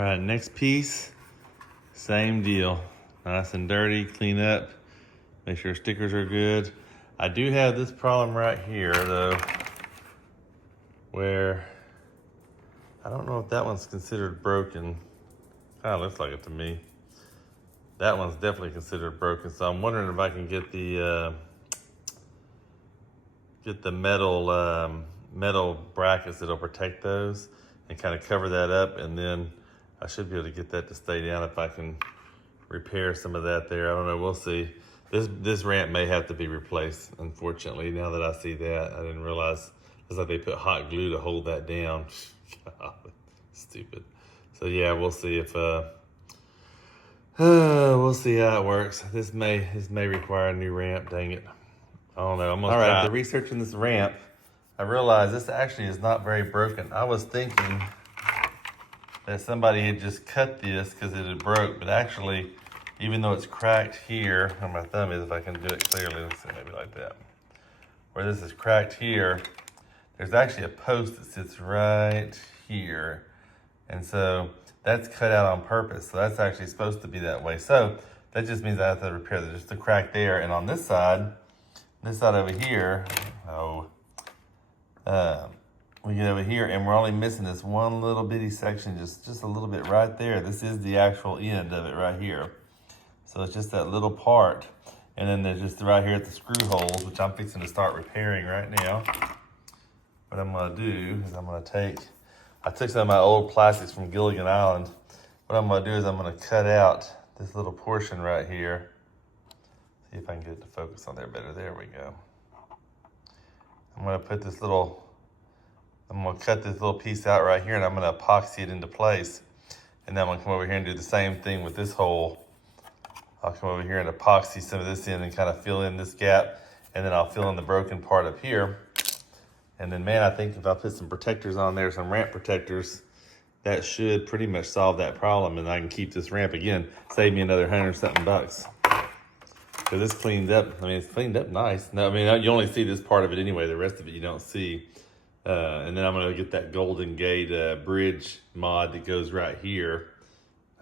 right, next piece, same deal. Nice and dirty, clean up, make sure stickers are good. I do have this problem right here though, where I don't know if that one's considered broken. Kind of looks like it to me. That one's definitely considered broken, so I'm wondering if I can get the metal brackets that'll protect those and kind of cover that up, and then I should be able to get that to stay down if I can repair some of that there. I don't know, we'll see. This ramp may have to be replaced, unfortunately, now that I see that. I didn't realize it's like they put hot glue to hold that down. God, stupid. So yeah, we'll see if we'll see how it works. This may require a new ramp, dang it. I don't know, I'm gonna try. All right, after researching this ramp, I realized this actually is not very broken. I was thinking that somebody had just cut this because it had broke, but actually, even though it's cracked here, where my thumb is, if I can do it clearly, let's see, maybe like that. Where this is cracked here, there's actually a post that sits right here. And so that's cut out on purpose. So that's actually supposed to be that way. So that just means I have to repair just the crack there. And on this side over here, we get over here and we're only missing this one little bitty section, just a little bit right there. This is the actual end of it right here. So it's just that little part. And then there's just right here at the screw holes, which I'm fixing to start repairing right now. What I'm gonna do is I took some of my old plastics from Gilligan Island. What I'm gonna do is I'm gonna cut out this little portion right here. See if I can get it to focus on there better. There we go. I'm gonna cut this little piece out right here, and I'm gonna epoxy it into place. And then I'm gonna come over here and do the same thing with this hole. I'll come over here and epoxy some of this in and kind of fill in this gap, and then I'll fill in the broken part up here. And then, man, I think if I put some protectors on there, some ramp protectors, that should pretty much solve that problem, and I can keep this ramp, again, save me another $100-something bucks. Because it's cleaned up. I mean, it's cleaned up nice. No, I mean, you only see this part of it anyway. The rest of it you don't see. And then I'm going to get that Golden Gate bridge mod that goes right here.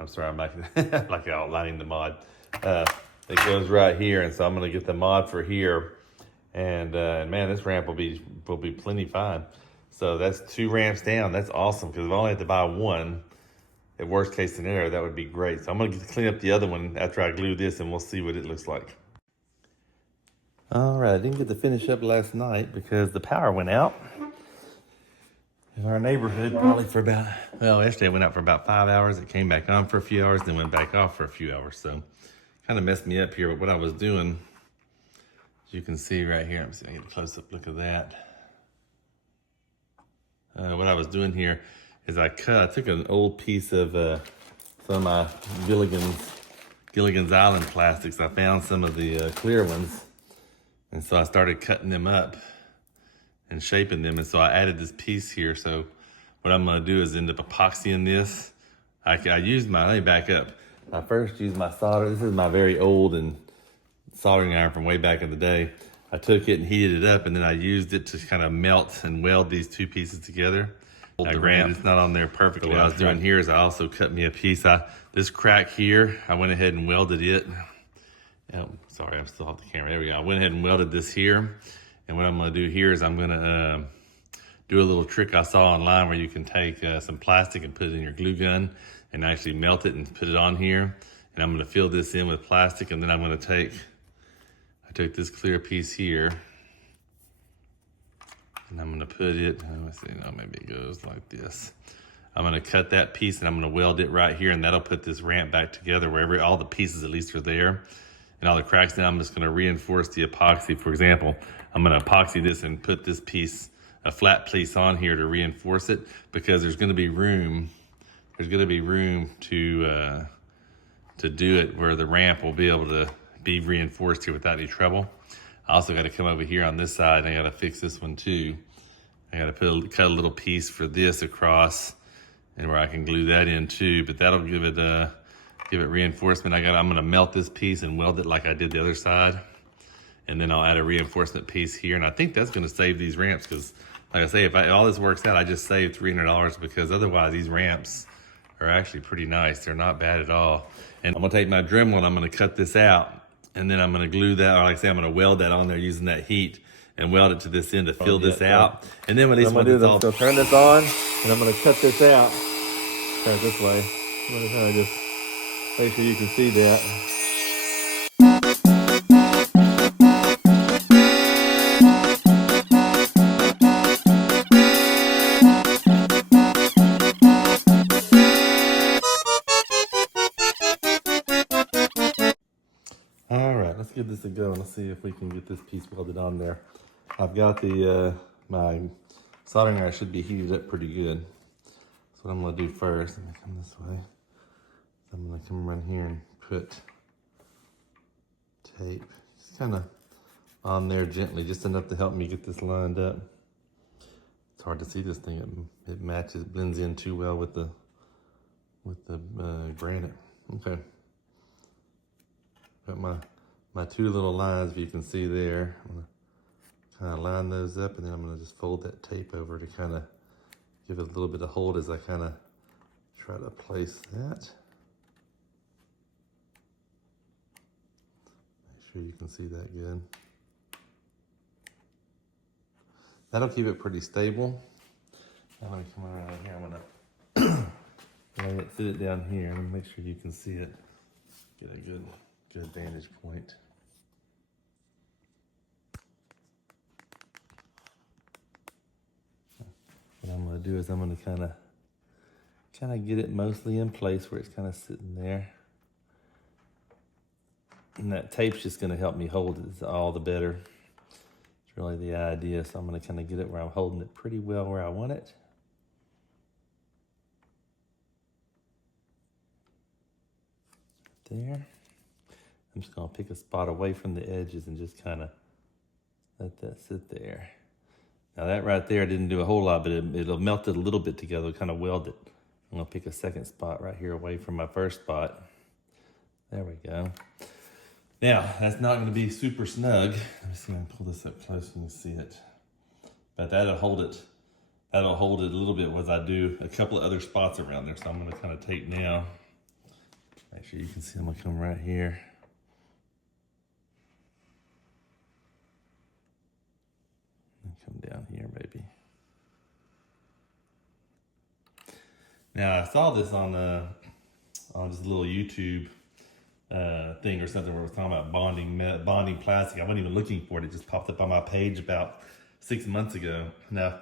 I'm sorry, I'm like outlining the mod. It goes right here, and so I'm going to get the mod for here. And man, this ramp will be plenty fine. So that's 2 ramps down. That's awesome, because if I only had to buy one, at worst case scenario, that would be great. So I'm gonna clean up the other one after I glue this, and we'll see what it looks like. All right, I didn't get to finish up last night because the power went out in our neighborhood probably for about, well, yesterday it went out for about 5 hours. It came back on for a few hours, then went back off for a few hours. So kind of messed me up here. But what I was doing, as you can see right here, I'm just gonna get a close-up look of that. What I was doing here is I took an old piece of some of my Gilligan's Island plastics. I found some of the clear ones, and so I started cutting them up and shaping them, and so I added this piece here. So what I'm gonna do is end up epoxying this. let me back up. I first used my solder. This is my very old and soldering iron from way back in the day. I took it and heated it up, and then I used it to kind of melt and weld these 2 pieces together. Granted, it's not on there perfectly. What I was doing here is I also cut me a piece. This crack here, I went ahead and welded it. Oh, sorry, I'm still off the camera. There we go. I went ahead and welded this here. And what I'm gonna do here is I'm gonna do a little trick I saw online where you can take some plastic and put it in your glue gun and actually melt it and put it on here. And I'm gonna fill this in with plastic, and then I'm gonna I took this clear piece here, and I'm gonna put it, let's see, no, maybe it goes like this. I'm gonna cut that piece and I'm gonna weld it right here, and that'll put this ramp back together wherever all the pieces at least are there. And all the cracks now, I'm just gonna reinforce the epoxy. For example, I'm gonna epoxy this and put this piece, a flat piece on here to reinforce it, because there's gonna be room to do it where the ramp will be able to be reinforced here without any trouble. I also got to come over here on this side, and I got to fix this one too. I got to cut a little piece for this across, and where I can glue that in too. But that'll give it reinforcement. I'm going to melt this piece and weld it like I did the other side, and then I'll add a reinforcement piece here. And I think that's going to save these ramps, because, like I say, if all this works out, I just saved $300, because otherwise these ramps are actually pretty nice. They're not bad at all. And I'm gonna take my Dremel and I'm gonna cut this out, and then I'm gonna glue that, or like I say, I'm gonna weld that on there using that heat and weld it to this end to fill this out. And then when these ones, it's all... So turn this on, and I'm gonna cut this out. Try it this way. I'm gonna kind of just make sure you can see that. All right, let's give this a go and let's see if we can get this piece welded on there. I've got the, my soldering iron should be heated up pretty good. So what I'm gonna do first, let me come this way. I'm gonna come around here and put tape, just kind of on there gently, just enough to help me get this lined up. It's hard to see this thing, it matches, blends in too well with the granite. Okay. Got my two little lines, if you can see there. I'm gonna kind of line those up, and then I'm gonna just fold that tape over to kind of give it a little bit of hold as I kind of try to place that. Make sure you can see that good. That'll keep it pretty stable. Now let me come around here. I'm gonna sit it down here and make sure you can see it. Get a good vantage point. What I'm gonna do is I'm gonna kind of get it mostly in place where it's kind of sitting there. And that tape's just gonna help me hold it all the better. It's really the idea. So I'm gonna kind of get it where I'm holding it pretty well where I want it. There. I'm just gonna pick a spot away from the edges and just kind of let that sit there. Now that right there didn't do a whole lot, but it'll melt it a little bit together, kind of weld it. I'm gonna pick a second spot right here away from my first spot. There we go. Now, that's not gonna be super snug. Let me see, I'm gonna pull this up close so you can see it. But that'll hold it a little bit as I do a couple of other spots around there. So I'm gonna kind of take now. Make sure you can see, I'm gonna come right here. And come down here, maybe. Now I saw this on just a little YouTube thing or something where it was talking about bonding plastic. I wasn't even looking for it. It just popped up on my page about 6 months ago. Now,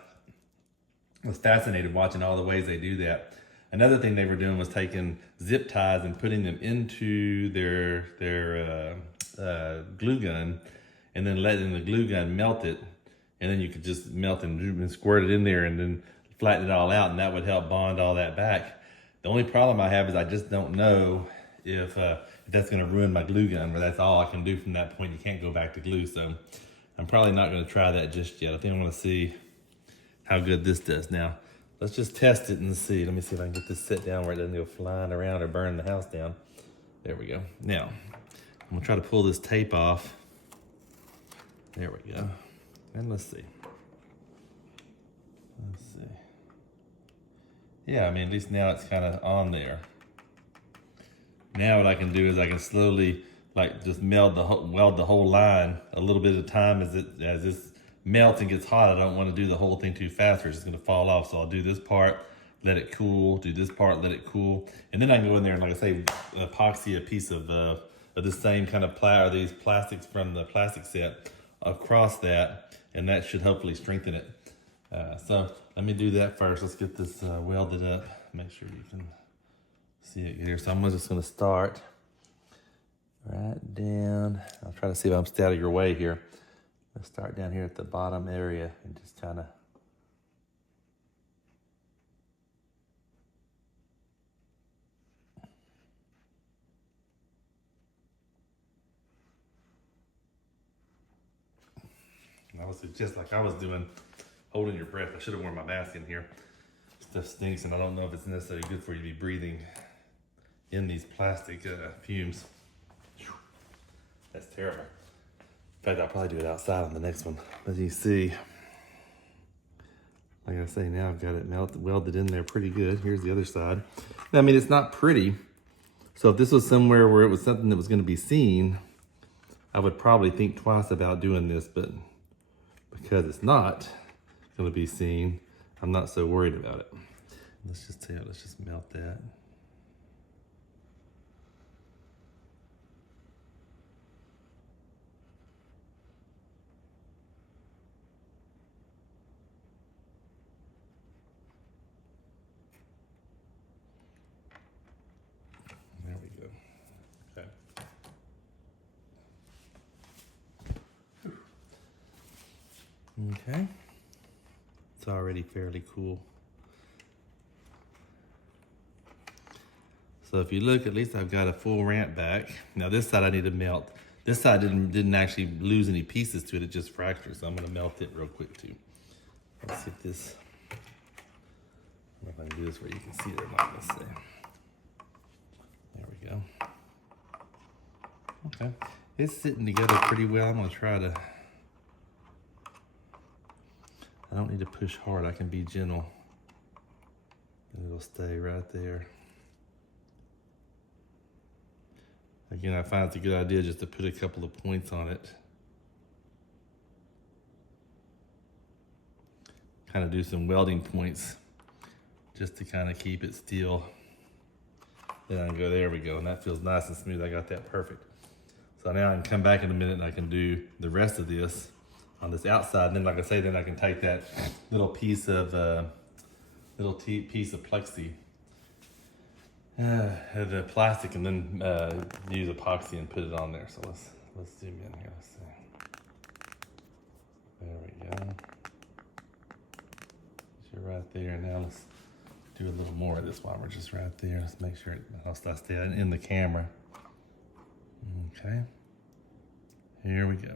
I was fascinated watching all the ways they do that. Another thing they were doing was taking zip ties and putting them into their glue gun, and then letting the glue gun melt it, and then you could just melt and squirt it in there and then flatten it all out, and that would help bond all that back. The only problem I have is I just don't know if that's going to ruin my glue gun, but that's all I can do from that point. You can't go back to glue, so I'm probably not going to try that just yet. I think I want to see how good this does. Now, let's just test it and see. Let me see if I can get this set down where it doesn't go flying around or burn the house down. There we go. Now, I'm going to try to pull this tape off. There we go. And let's see. Let's see. Yeah, I mean, at least now it's kind of on there. Now what I can do is I can slowly like just weld the whole line a little bit at a time as this melts and gets hot. I don't want to do the whole thing too fast or it's just going to fall off. So I'll do this part, let it cool, do this part, let it cool. And then I can go in there and, like I say, epoxy a piece of the same kind of these plastics from the plastic set across that, and that should hopefully strengthen it. So let me do that first. Let's get this welded up. Make sure you can see it here. So I'm just going to start right down. I'll try to see if I'm stay out of your way here. Let's start down here at the bottom area and just kind of just like I was doing, holding your breath. I should have worn my mask in here. Stuff stinks, and I don't know if it's necessarily good for you to be breathing in these plastic fumes. That's terrible. In fact, I'll probably do it outside on the next one. As you see, like I say, now I've got it welded in there pretty good. Here's the other side. Now, I mean, it's not pretty. So if this was somewhere where it was something that was going to be seen, I would probably think twice about doing this, but because it's not going to be seen, I'm not so worried about it. Let's just melt that. There we go. Okay. Okay. It's already fairly cool. So if you look, at least I've got a full ramp back. Now this side I need to melt. This side didn't actually lose any pieces to it, it just fractured. So I'm gonna melt it real quick too. Let's see if this, I don't know if I can do this where you can see it or not, let's see. There we go. Okay, it's sitting together pretty well. I'm gonna try to, I don't need to push hard, I can be gentle. And it'll stay right there. Again, I find it's a good idea just to put a couple of points on it. Kind of do some welding points just to kind of keep it still. Then I can go, there we go, and that feels nice and smooth. I got that perfect. So now I can come back in a minute and I can do the rest of this on this outside. And then, like I say, then I can take that little piece of plexi, the plastic, and then use epoxy and put it on there. So let's zoom in here. Let's see. There we go. So right there. Now let's do a little more of this while we're just right there. Let's make sure I'll stay in the camera. Okay. Here we go.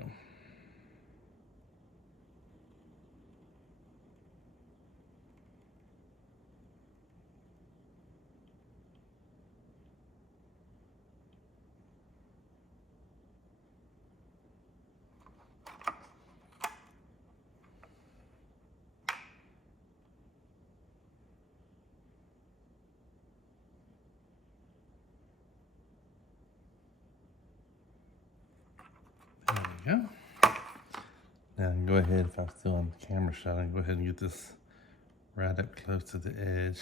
There we go. Now I can go ahead, if I'm still on the camera shot, I can go ahead and get this right up close to the edge.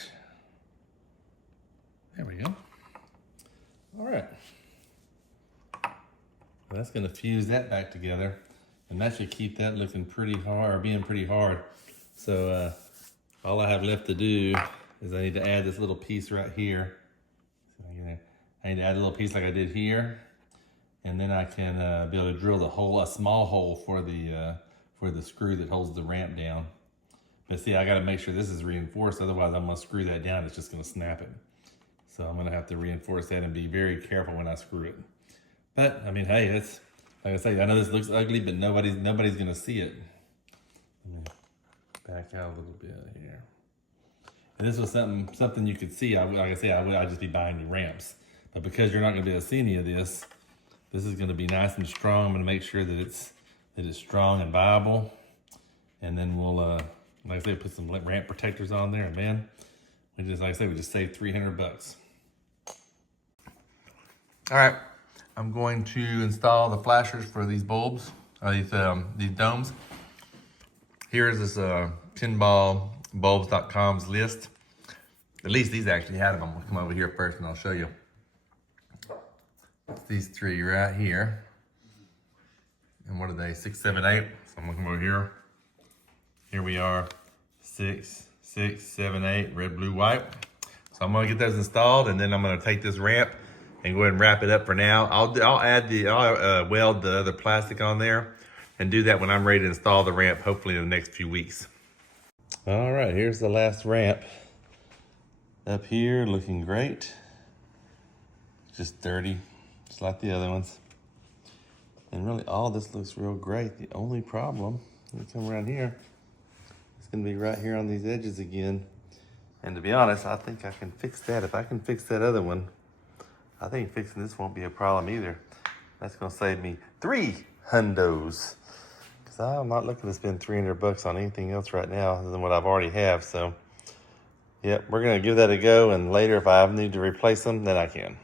There we go. All right. Well, that's gonna fuse that back together, and that should keep that looking pretty hard, or being pretty hard. So all I have left to do is I need to add this little piece right here. So I need to add a little piece like I did here. And then I can be able to drill the hole, a small hole for the screw that holds the ramp down. But see, I got to make sure this is reinforced, otherwise I'm gonna screw that down. It's just gonna snap it. So I'm gonna have to reinforce that and be very careful when I screw it. But I mean, hey, it's like I say, I know this looks ugly, but nobody's gonna see it. Let me back out a little bit here. And this was something you could see. Like I say, I'd just be buying new ramps. But because you're not gonna be able to see any of this, this is going to be nice and strong. I'm going to make sure that it's strong and viable. And then we'll, like I said, put some ramp protectors on there. And man, like I said, we just saved $300. All right, I'm going to install the flashers for these bulbs, these domes. Here's this pinballbulbs.com's list. At least these actually had them. I'm going to come over here first and I'll show you. These three right here. And what are they? 6, 7, 8. So I'm looking over here. Here we are. 6, 6, 7, 8. Red, blue, white. So I'm gonna get those installed, and then I'm gonna take this ramp and go ahead and wrap it up for now. I'll weld the other plastic on there and do that when I'm ready to install the ramp, hopefully in the next few weeks. All right, here's the last ramp. Up here, looking great. Just dirty. Just like the other ones. And really all this looks real great. The only problem, let me come around here, it's gonna be right here on these edges again. And to be honest, I think I can fix that. If I can fix that other one, I think fixing this won't be a problem either. That's gonna save me $300. Because So I'm not looking to spend $300 on anything else right now other than what I've already have. So, yep, we're gonna give that a go, and later if I need to replace them, then I can.